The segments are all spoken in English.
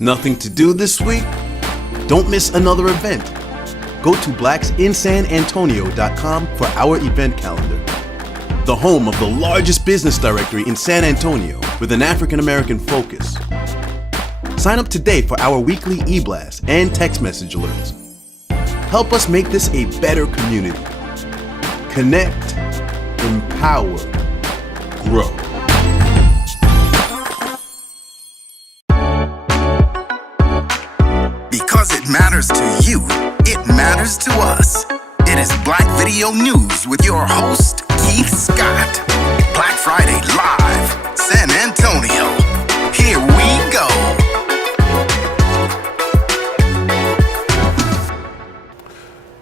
Nothing to do this week? Don't miss another event. Go to blacksinsanantonio.com for our event calendar. The home of the largest business directory in San Antonio with an African American focus. Sign up today for our weekly e-blast and text message alerts. Help us make this a better community. Connect, empower, grow. Because it matters to you, it matters to us. It is Black Video News with your host, Keith Scott. Black Friday Live, San Antonio. Here we go.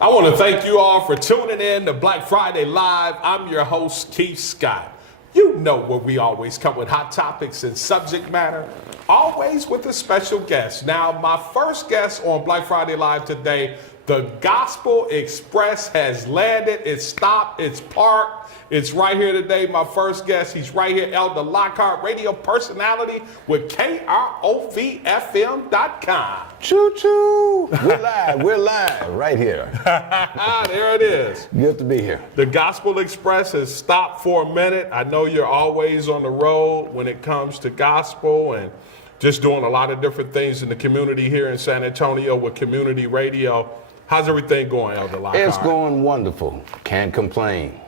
I want to thank you all for tuning in to Black Friday Live. I'm your host, Keith Scott. You know where we always come with hot topics and subject matter, always with a special guest. Now, my first guest on Black Friday Live today, the Gospel Express has landed. It's stopped. It's parked. It's right here today. My first guest, he's right here, Elder Lockhart, radio personality with KROV FM.com. Choo-choo. We're live right here. There it is. Good to be here. The Gospel Express has stopped for a minute. I know you're always on the road when it comes to gospel and just doing a lot of different things in the community here in San Antonio with community radio. How's everything going, Elder Lockhart? It's going wonderful. Can't complain.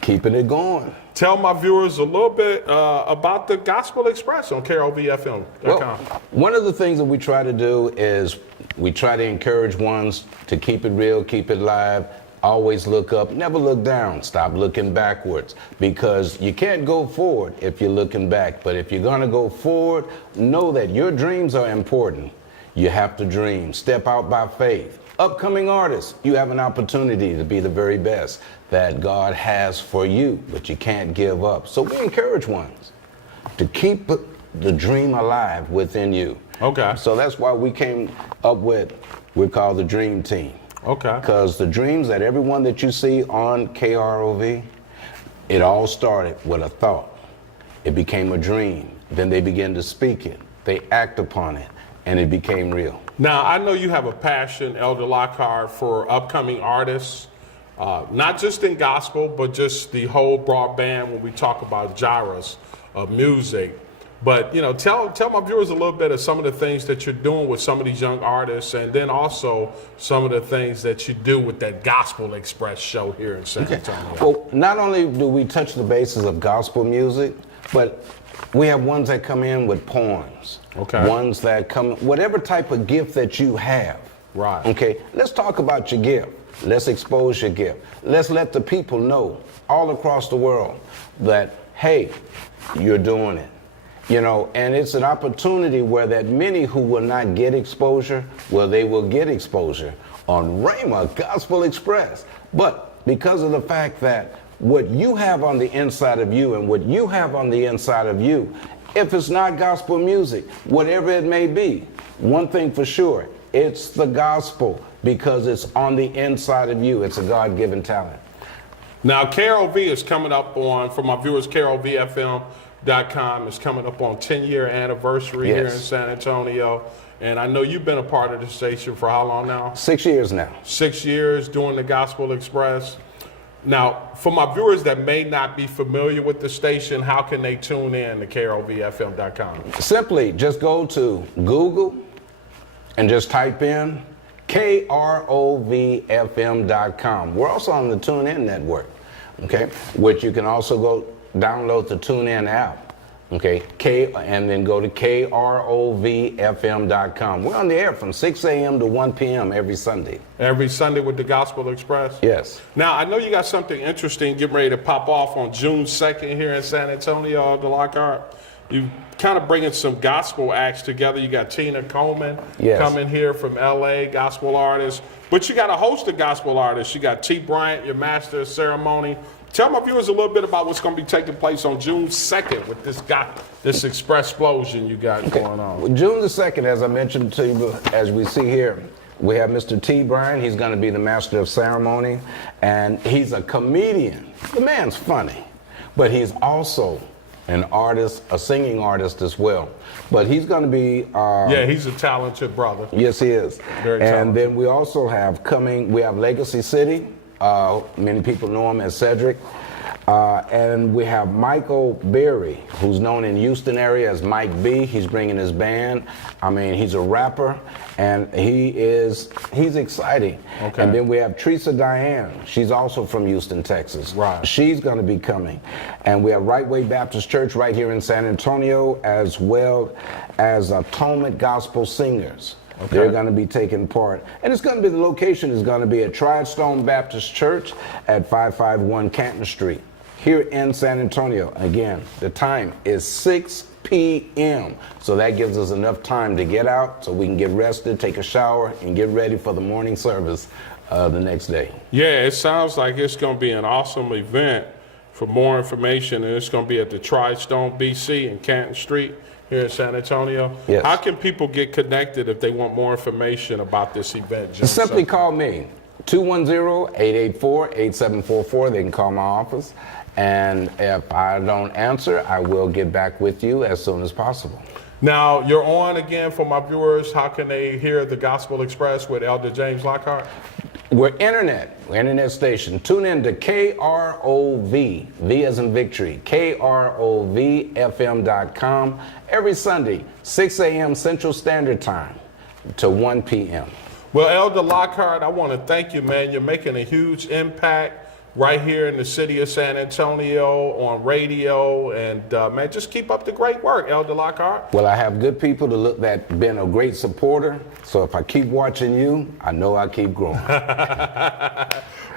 Keeping it going. Tell my viewers a little bit about the Gospel Express on KROVFM.com. Well, one of the things that we try to do is we try to encourage ones to keep it real, keep it live, always look up, never look down, stop looking backwards, because you can't go forward if you're looking back. But if you're going to go forward, know that your dreams are important. You have to dream. Step out by faith. Upcoming artists, you have an opportunity to be the very best that God has for you, but you can't give up. So we encourage ones to keep the dream alive within you. Okay. So that's why we came up with, we're called the Dream Team. Okay. Because the dreams that everyone that you see on KROV, it all started with a thought. It became a dream. Then they began to speak it. They act upon it, and it became real. Now, I know you have a passion, Elder Lockhart, for upcoming artists, not just in gospel, but just the whole broadband when we talk about genres of music. But, you know, tell my viewers a little bit of some of the things that you're doing with some of these young artists, and then also some of the things that you do with that Gospel Express show here in San Antonio. Well, not only do we touch the bases of gospel music, but we have ones that come in with poems. Okay. Ones that come, whatever type of gift that you have. Right. Okay, let's talk about your gift. Let's expose your gift. Let's let the people know all across the world that, hey, you're doing it. You know, and it's an opportunity where that many who will not get exposure, well, they will get exposure on Rhema Gospel Express. But because of the fact that what you have on the inside of you and what you have on the inside of you, if it's not gospel music, whatever it may be, one thing for sure, it's the gospel because it's on the inside of you. It's a God-given talent. Now, KROV is coming up on, for my viewers, KROVFM.com is coming up on 10-year anniversary here in San Antonio. And I know you've been a part of the station for how long now? 6 years now. 6 years doing the Gospel Express. Now, for my viewers that may not be familiar with the station, how can they tune in to KROVFM.com? Simply just go to Google and just type in KROVFM.com. We're also on the TuneIn network, okay, which you can also go download the TuneIn app. Okay, and then go to KROVFM.com. We're on the air from 6 a.m. to 1 p.m. every Sunday. Every Sunday with the Gospel Express? Yes. Now, I know you got something interesting getting ready to pop off on June 2nd here in San Antonio, Elder Lockhart. You kind of bringing some gospel acts together. You got Tina Coleman coming here from L.A., gospel artist. But you got a host of gospel artists. You got T. Bryant, your master of ceremony. Tell my viewers a little bit about what's going to be taking place on June 2nd with this Express Explosion you got going on. Well, June the 2nd, as I mentioned to you, as we see here, we have Mr. T. Brown. He's going to be the master of ceremony, and he's a comedian. The man's funny, but he's also an artist, a singing artist as well. But he's going to be... yeah, he's a talented brother. Yes, he is. Very talented. And then we also have we have Legacy City. Many people know him as Cedric. And we have Michael Berry, who's known in Houston area as Mike B. He's bringing his band. I mean, he's a rapper, and he's exciting. Okay. And then we have Teresa Diane. She's also from Houston, Texas. Right. She's going to be coming. And we have Right Way Baptist Church right here in San Antonio, as well as Atonement Gospel Singers. Okay. They're going to be taking part. And it's going to be, the location is going to be at Tridestone Baptist Church at 551 Canton Street here in San Antonio. Again, the time is 6 p.m. So that gives us enough time to get out so we can get rested, take a shower, and get ready for the morning service the next day. Yeah, it sounds like it's going to be an awesome event. For more information, and it's going to be at the Tridestone BC in Canton Street here in San Antonio. Yes. How can people get connected if they want more information about this event? June Simply 2nd? call me, 210-884-8744. They can call my office. And if I don't answer, I will get back with you as soon as possible. Now, you're on again for my viewers. How can they hear the Gospel Express with Elder James Lockhart? We're internet station. Tune in to KROV, V as in victory, KROVFM.com every Sunday, 6 a.m. Central Standard Time to 1 p.m. Well, Elder Lockhart, I want to thank you, man. You're making a huge impact right here in the city of San Antonio on radio, and man, just keep up the great work, Elder Lockhart. Well, I have good people that been a great supporter, so if I keep watching you, I know I'll keep growing.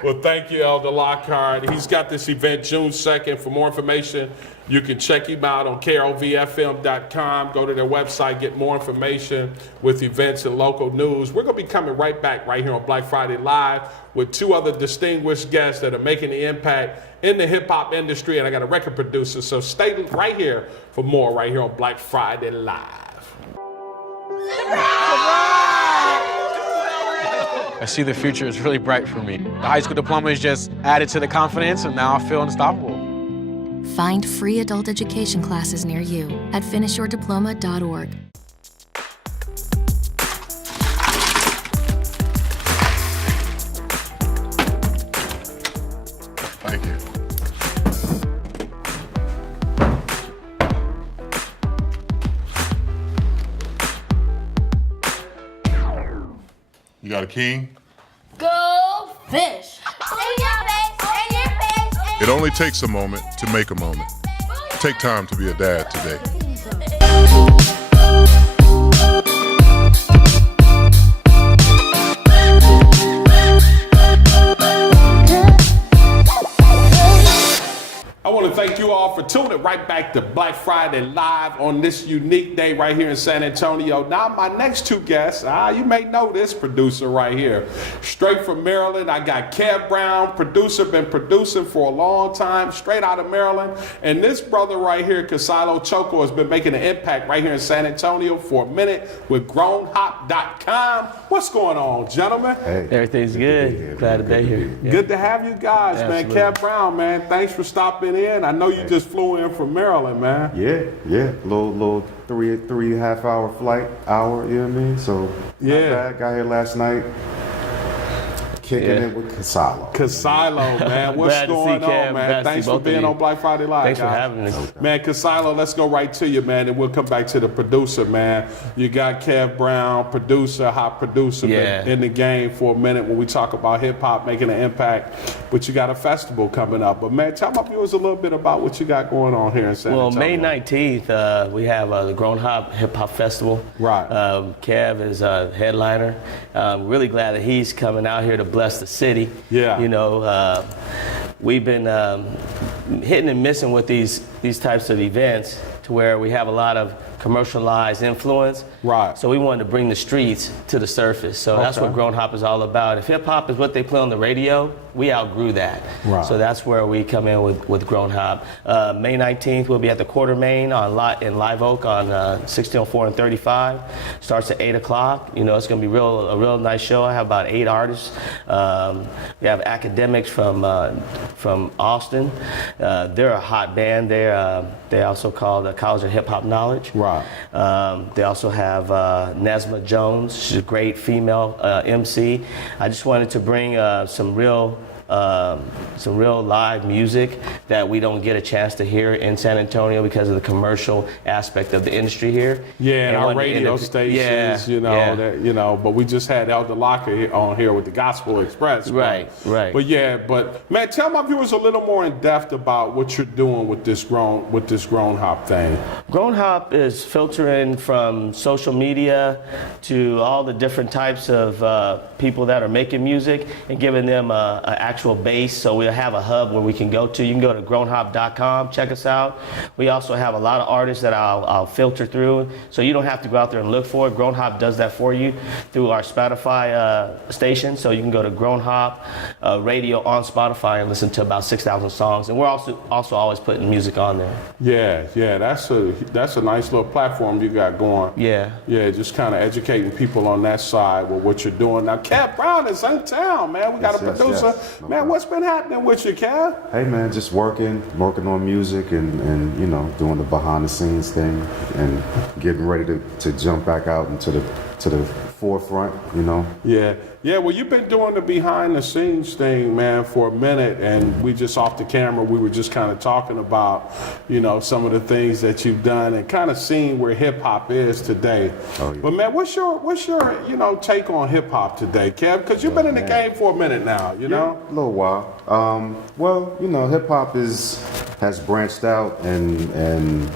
Well, thank you, Elder Lockhart. He's got this event June 2nd. For more information, you can check him out on KROVFM.com. Go to their website, get more information with events and local news. We're going to be coming right back right here on Black Friday Live with two other distinguished guests that are making the impact in the hip-hop industry, and I got a record producer. So stay right here for more right here on Black Friday Live. I see the future is really bright for me. The high school diploma is just added to the confidence, and now I feel unstoppable. Find free adult education classes near you at finishyourdiploma.org. Thank you. You got a king? Go fish! It only takes a moment to make a moment. Take time to be a dad today. I want to thank you all for tuning right back to Black Friday Live on this unique day right here in San Antonio. Now, my next two guests, you may know this producer right here. Straight from Maryland, I got Kev Brown, producer, been producing for a long time, straight out of Maryland. And this brother right here, Kasilo Choka, has been making an impact right here in San Antonio for a minute with GrownHop.com. What's going on, gentlemen? Hey, everything's good. Glad to be here. Yeah. Good to have you guys, Absolutely. man. Kev Brown, man, thanks for stopping in. I know you just flew in from Maryland, man. Yeah, little 3.5 hour flight, you know what I mean? So, yeah. Not bad. Got here last night, kicking it with Kasilo. Kasilo, man, what's Glad to see going on, Kev. man? Glad to Thanks see for both of being you. on Black Friday Live, Thanks for guys. having us. Man, Kasilo, let's go right to you, man, and we'll come back to the producer, man. You got Kev Brown, producer, hot producer, Yeah. been in the game for a minute when we talk about hip-hop making an impact, but you got a festival coming up. But, man, tell my viewers a little bit about what you got going on here in San Well, Antonio. May 19th, we have the Grown Hop Hip Hop Festival. Right. Kev is a headliner. Really glad that he's coming out here to bless the city. Yeah. You know, we've been hitting and missing with these types of events to where we have a lot of commercialized influence. Right. So we wanted to bring the streets to the surface. So that's what Grown Hop is all about. If hip hop is what they play on the radio, we outgrew that. Right. So that's where we come in with Grown Hop. May 19th, we'll be at the Quarter Main in Live Oak on 1604 and 35. Starts at 8 o'clock. You know, it's going to be a real nice show. I have about 8 artists. We have Academics from Austin. They're a hot band. They also called the College of Hip Hop Knowledge. Right. They also have Nesma Jones. She's a great female MC. I just wanted to bring some real live music that we don't get a chance to hear in San Antonio because of the commercial aspect of the industry here. Yeah, and our radio stations, but we just had Elder Lockhart on here with the Gospel Express. Right. But man, tell my viewers a little more in depth about what you're doing with this Grown Hop thing. Grown Hop is filtering from social media to all the different types of people that are making music and giving them an actual base. So we'll have a hub where we can go to. You can go to grownhop.com, check us out. We also have a lot of artists that I'll filter through, so you don't have to go out there and look for it. Grown Hop does that for you through our Spotify station. So you can go to Grown Hop radio on Spotify and listen to about 6,000 songs. And we're also always putting music on there. Yeah, that's a nice little platform you got going. Yeah, just kind of educating people on that side with what you're doing. Now, Kev Brown is in town, man. We got a producer. Yes. Man, what's been happening with you, Kev? Hey man, just working on music and doing the behind the scenes thing and getting ready to jump back out into the forefront, Yeah, well, you've been doing the behind the scenes thing, man, for a minute, and we just off the camera, we were just kind of talking about, some of the things that you've done and kind of seeing where hip hop is today. Oh, yeah. But man, what's your take on hip hop today, Kev? Because you've been in the game for a minute now, you know? A little while. Hip hop has branched out and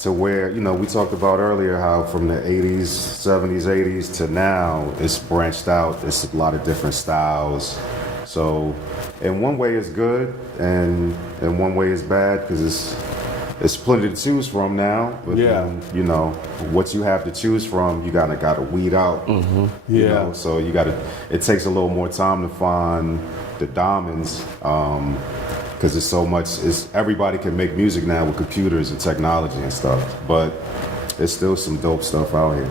to where, we talked about earlier how from the 80s, 70s, 80s to now, it's branched out. It's a lot of different styles. So in one way it's good and in one way it's bad because it's plenty to choose from now. But then, what you have to choose from, you gotta weed out. Mm-hmm. So it takes a little more time to find the diamonds. Because there's so much, everybody can make music now with computers and technology and stuff, but there's still some dope stuff out here,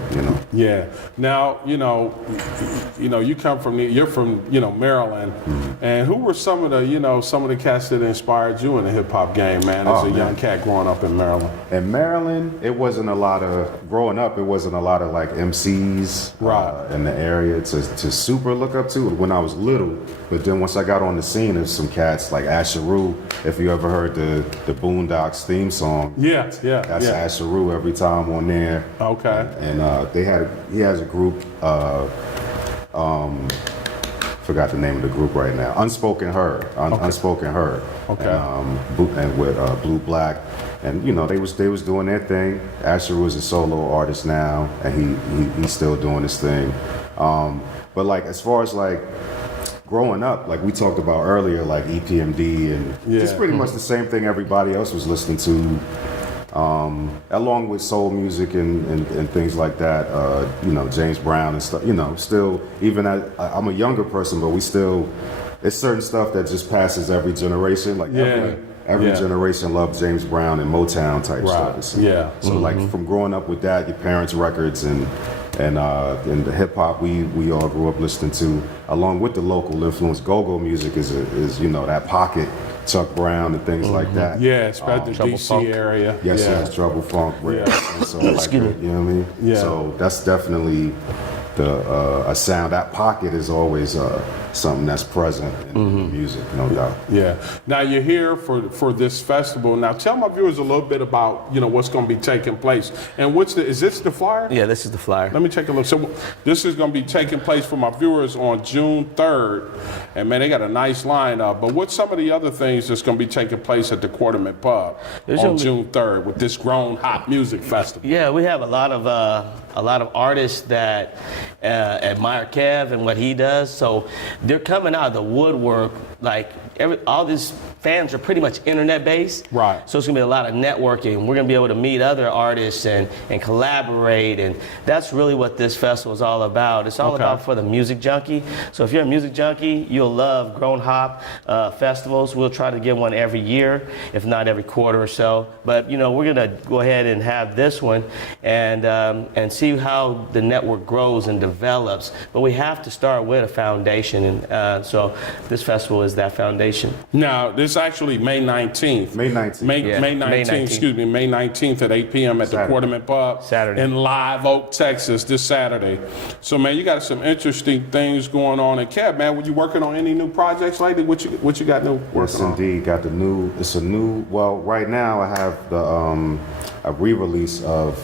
Yeah. Now, you come from you're from Maryland, mm-hmm. and who were some of the cats that inspired you in the hip hop game, man, as a young cat growing up in Maryland? In Maryland, growing up, it wasn't a lot of like MCs in the area to super look up to when I was little. But then once I got on the scene, there's some cats like Asheru. If you ever heard the Boondocks theme song, that's Asheru every time on there. Okay. And he has a group. Forgot the name of the group right now. Unspoken Herd. Unspoken Herd. Okay. And with Blue Black, and they was doing their thing. Asher is a solo artist now, and he's still doing his thing. But like as far as like growing up, like we talked about earlier, like EPMD and it's pretty much the same thing everybody else was listening to. Along with soul music and things like that, James Brown and stuff, still, even I'm a younger person, but it's certain stuff that just passes every generation. Like every generation loved James Brown and Motown type stuff. So like from growing up with that, your parents' records and the hip hop we all grew up listening to, along with the local influence. Go-go music is that pocket. Chuck Brown and things like that. Yeah, especially the DC funk area. Yes, Trouble Funk. And so like, you know what I mean? Yeah. So that's definitely a sound. That pocket is always something that's present in music, no doubt. Yeah. Now you're here for this festival. Now tell my viewers a little bit about what's going to be taking place. And is this the flyer? Yeah, this is the flyer. Let me take a look. So this is going to be taking place for my viewers on June 3rd, and man, they got a nice lineup. But what's some of the other things that's going to be taking place at the Quarterman Pub on June 3rd with this Grown Hop Music Festival? Yeah, we have a lot of a lot of artists that admire Kev and what he does. So they're coming out of the woodwork. Like all these fans are pretty much internet based. Right. So it's gonna be a lot of networking. We're gonna be able to meet other artists and collaborate, and that's really what this festival is all about. It's all about for the music junkie. So if you're a music junkie, you'll love Grown Hop festivals. We'll try to get one every year, if not every quarter or so. But we're gonna go ahead and have this one and see how the network grows and develops. But we have to start with a foundation, and so this festival is that foundation. Now, this is actually May 19th. May 19th. May 19th, excuse me, May 19th at 8 p.m. at the Quarterman Pub Saturday. in Live Oak, Texas, this Saturday. So, man, you got some interesting things going on. And Kev, man, were you working on any new projects lately? What you got new working Yes, on? indeed. Got the new. It's a new. Well, right now I have the a re-release of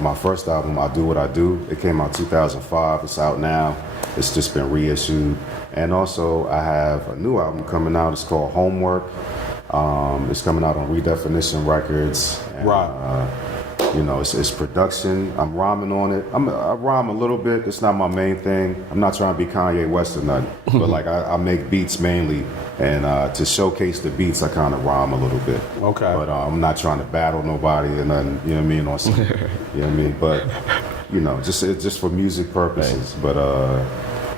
my first album, I Do What I Do. It came out 2005. It's out now. It's just been reissued. And also I have a new album coming out. It's called Homework. It's coming out on Redefinition Records. And, Right. It's production. I'm rhyming on it. I rhyme a little bit. It's not my main thing. I'm not trying to be Kanye West or nothing. But like I make beats mainly, and to showcase the beats, I kind of rhyme a little bit. Okay. But I'm not trying to battle nobody or nothing. You know what I mean? Or some, you know what I mean? But just for music purposes. But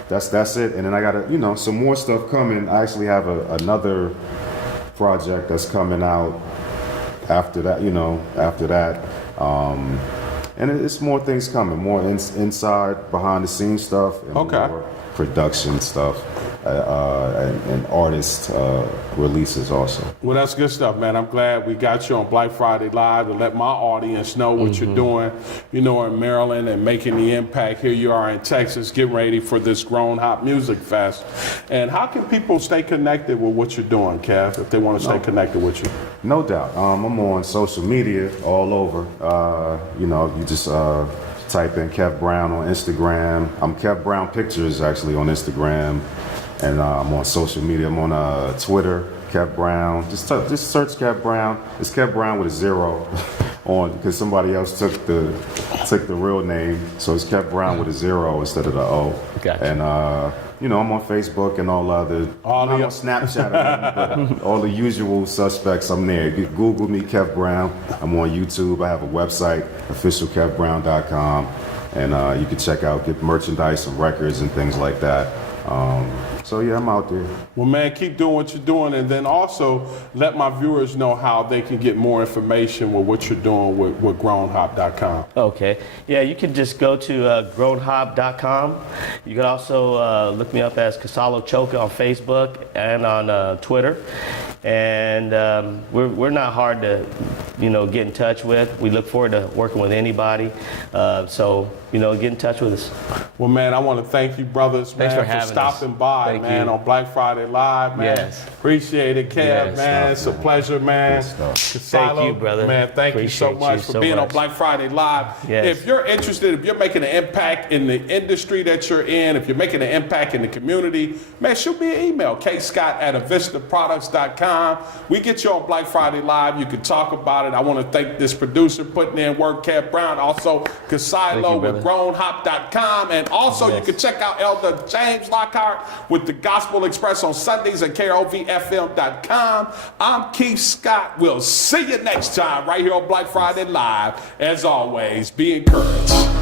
that's it. And then I got some more stuff coming. I actually have another project that's coming out after that. And it's more things coming, more inside, behind the scenes stuff, and more production stuff, and artist releases also. Well, that's good stuff, man. I'm glad we got you on Black Friday Live to let my audience know what you're doing, in Maryland and making the impact. Here you are in Texas, getting ready for this Grown Hop Music Fest. And how can people stay connected with what you're doing, Kev, if they want to stay connected with you? No doubt. I'm on social media all over. You just type in Kev Brown on Instagram. I'm Kev Brown Pictures actually on Instagram, and I'm on social media. I'm on Twitter, Kev Brown. Just search Kev Brown. It's Kev Brown with a 0 on, because somebody else took the real name, so it's Kev Brown with a 0 instead of the O. Gotcha. And I'm on Facebook and all other. I'm on Snapchat, but all the usual suspects. I'm there. You Google me, Kev Brown. I'm on YouTube. I have a website, officialkevbrown.com, and you can get merchandise and records and things like that. So yeah, I'm out there. Well, man, keep doing what you're doing, and then also let my viewers know how they can get more information with what you're doing with grownhop.com. Okay. Yeah, you can just go to grownhop.com. You can also look me up as Kasilo Choka on Facebook and on Twitter. And we're not hard to, get in touch with. We look forward to working with anybody. So get in touch with us. Well, man, I want to thank you, brothers, Thanks man, for stopping by, Thank man, you. on Black Friday Live, man. Yes. Appreciate it, Kev, Yes. man. It's a pleasure, man. Thank you, brother. Man, thank you so Appreciate much you for so being on much. Black Friday Live. Yes. If you're interested, if you're making an impact in the industry that you're in, if you're making an impact in the community, man, shoot me an email, kscott@avistaproducts.com. We get you on Black Friday Live. You can talk about it. I want to thank this producer putting in work, Kev Brown, also Kasilo with grownhop.com, and also you can check out Elder James Lockhart with the Gospel Express on Sundays at KROV FM.com. I'm Keith Scott. We'll see you next time right here on Black Friday Live. As always, be encouraged.